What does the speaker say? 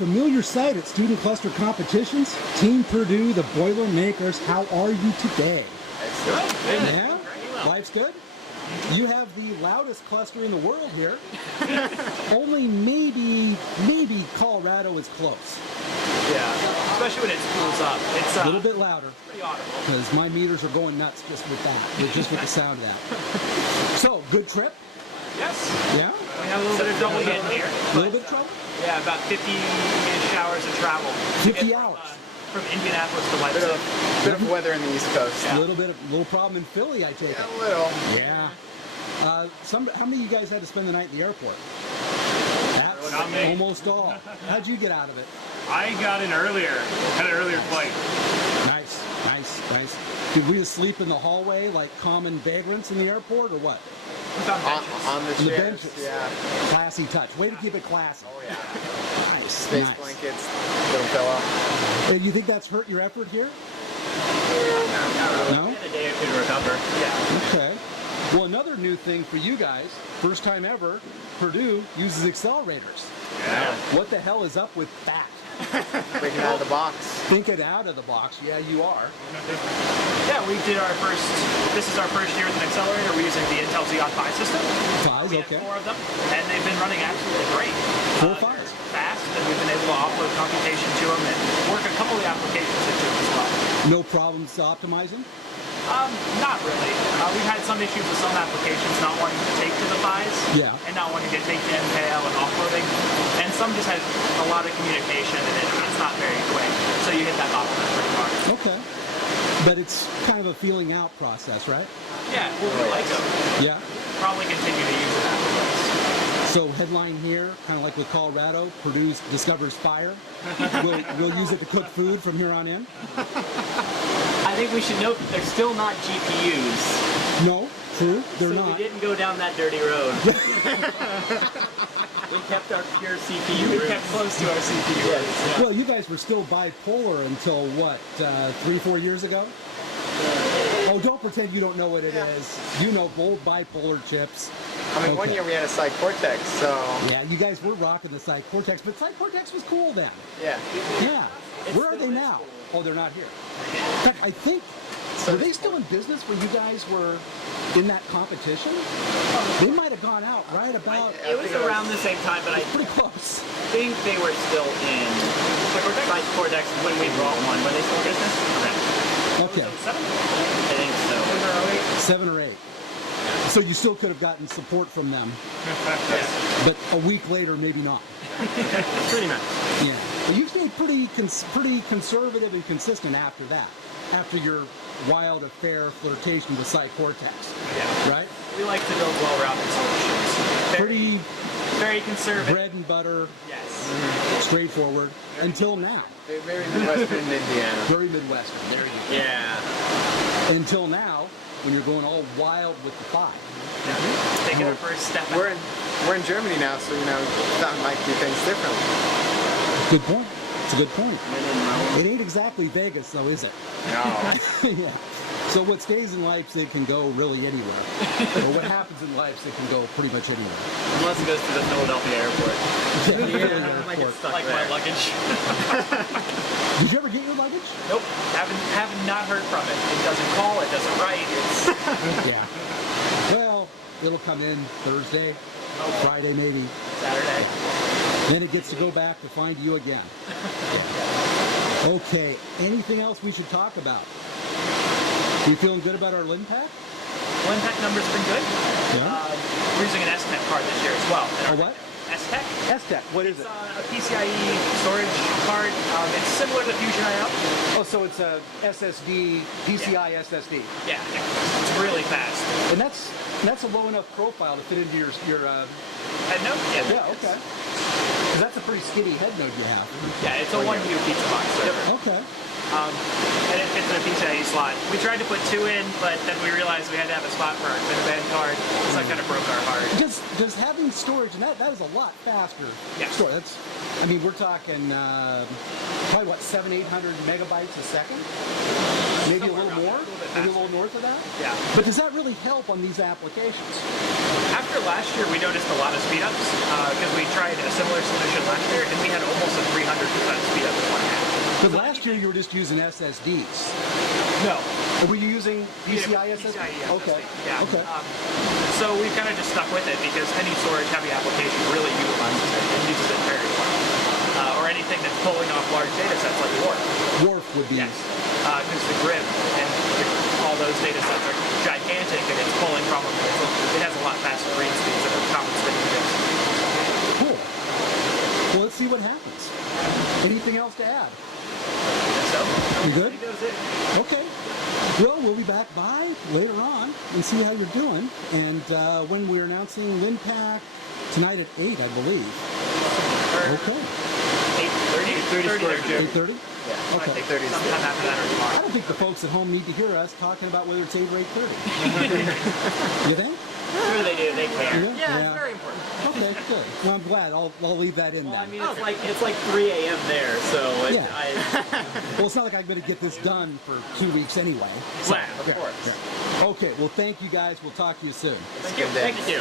familiar sight at student cluster competitions. Team Purdue, the Boilermakers, how are you today? It's good. Yeah? Life's good? You have the loudest cluster in the world here. Only maybe Colorado is close. Yeah, especially when it cools up. It's A little bit louder. pretty audible. Because my meters are going nuts just with that, just with the sound of that. So, good trip? Yes. Yeah? We have a little bit of trouble getting here. A little bit of trouble? Yeah, about 50-ish hours of travel. 50 hours? From Indianapolis to Leipzig. Bit of weather in the East Coast. A little problem in Philly, I take it. A little. Yeah. How many of you guys had to spend the night in the airport? That's Not me. almost all. How'd you get out of it? I got in earlier, had an earlier flight. Nice. Did we just sleep in the hallway like common vagrants in the airport, or what? On the In the chairs, benches. yeah. Classy touch. Way to keep it classy. Oh yeah. Nice. Space nice. blankets, little pillow. Hey, you think that's hurt your effort here? No? A day or two to recover. Yeah. Okay. Well, another new thing for you guys, first time ever, Purdue uses accelerators. Yeah. What the hell is up with that? Breaking out of the box. Thinking out of the box. Yeah, you are. Yeah, we did this is our first year with an accelerator. We're using the Intel Xeon Phi system. Ties, We okay. have 4 of them, and they've been running absolutely great. 4 Phis. They're fast, and we've been able to offload computation to them and work a couple of the applications into them as well. No problems optimizing? Not really. We've had some issues with some applications not wanting to take to the Phis. Yeah. And not wanting to take to MKL and offloading. And some just had a lot of communication and it's not very quick. So you hit that bottleneck pretty hard. Okay. But it's kind of a feeling out process, right? Yeah, we like them. Yeah. Probably continue to use it afterwards. So headline here, kind of like with Colorado, Purdue discovers fire. We'll use it to cook food from here on in. I think we should note that they're still not GPUs. No, true, they're So not. we didn't go down that dirty road. We kept our pure CPU We kept close to our CPU. Yes. Well, you guys were still bipolar until what, 3-4 years ago? Oh, don't pretend you don't know what it is. You know old bipolar chips. I mean, one Okay. year we had a Psych Cortex, so Yeah, you guys were rocking the Psych Cortex, but Psych Cortex was cool then. yeah. Yeah. Where are they now? Oh, they're not here. In fact, I think, were they still in business when you guys were in that competition? They might have gone out right about, It was around the same time, but I pretty close. think they were still in Psych Cortex when we brought one. Were they still in business? Okay, I think so. 7 or 8. So you still could have gotten support from them, Yes. but a week later, maybe not. Pretty much. Yeah. But you stayed pretty conservative and consistent after that, after your wild affair flirtation with Psych Cortex, Yeah. right? We like to build well-rounded solutions. Pretty Very conservative. bread and butter, Yes. straightforward, until now. They're very Midwestern Indiana. Very Midwestern, there you go. Yeah. Until now, when you're going all wild with the Phi. Taking our first step. We're in Germany now, so that might do things differently. Good point. It's a good point. It ain't exactly Vegas, though, is it? No. Yeah. So what stays in Leipzig can go really anywhere. Or what happens in Leipzig can go pretty much anywhere. Unless it goes to the Philadelphia airport. Yeah. Might get stuck Like there. my luggage. Did you ever get your luggage? Nope. Haven't not heard from it. It doesn't call. It doesn't write. It's Yeah. Well, it'll come in Thursday, Friday maybe. Saturday. Then it gets to go back to find you again. Okay, anything else we should talk about? You feeling good about our LinPack? WinPack numbers have been good. Yeah. We're using an S-Tech card this year as well. A what? S-Tech. S-Tech, what is It's it? a PCIe storage card. It's similar to Fusion IO. Oh, so it's a SSD, PCI SSD. Yeah, it's really fast. And that's a low enough profile to fit into your Head node? Yeah. yeah, okay. 'Cause that's a pretty skinny head node you have. Yeah, it's a 1U pizza box server. Okay. And it fits in a PCIe slot. We tried to put 2 in, but then we realized we had to have a spot for our InfiniBand card, so that kind of broke our heart. Does having storage, and that is a lot faster. Yeah. Storage. I mean, we're talking probably what, 700-800 megabytes a second. Maybe a Somewhere little around more? there, a Maybe a little little north of that? Yeah. But does that really help on these applications? After last year, we noticed a lot of speed ups because we tried a similar solution last year, and we had almost a 300% speed up in 1.5. Because last year you were just using SSDs. No. Were you using PCI SSD? PCIe Okay. Yeah. Okay. So we've kind of just stuck with it because any storage-heavy application really utilizes it and uses it very well. Or anything that's pulling off large data sets like Warp. Warp would be. Yes. Because the grid and all those data sets are gigantic and it's pulling from them. It has a lot faster read speeds than a common sticky disk. Cool. Well, let's see what happens. Anything else to add? So, You good? I think that was it. Okay. Well, we'll be back by later on and see how you're doing. And when we're announcing LinPack tonight at 8, I believe. Okay. 8:30 8:30? Yeah. Okay. I think 30 sometime after that or I tomorrow. don't think the folks at home need to hear us talking about whether it's 8 or 8:30. You think? Sure they do. They care. Yeah, it's very important. Okay, good. Well, I'm glad. I'll leave that in Well, I then. mean, it's like 3 a.m. there, so Yeah. I Well, it's not like I'm going to get this done for 2 weeks anyway. So, Well, of yeah, course. yeah. Okay, well, thank you guys. We'll talk to you soon. Thank you.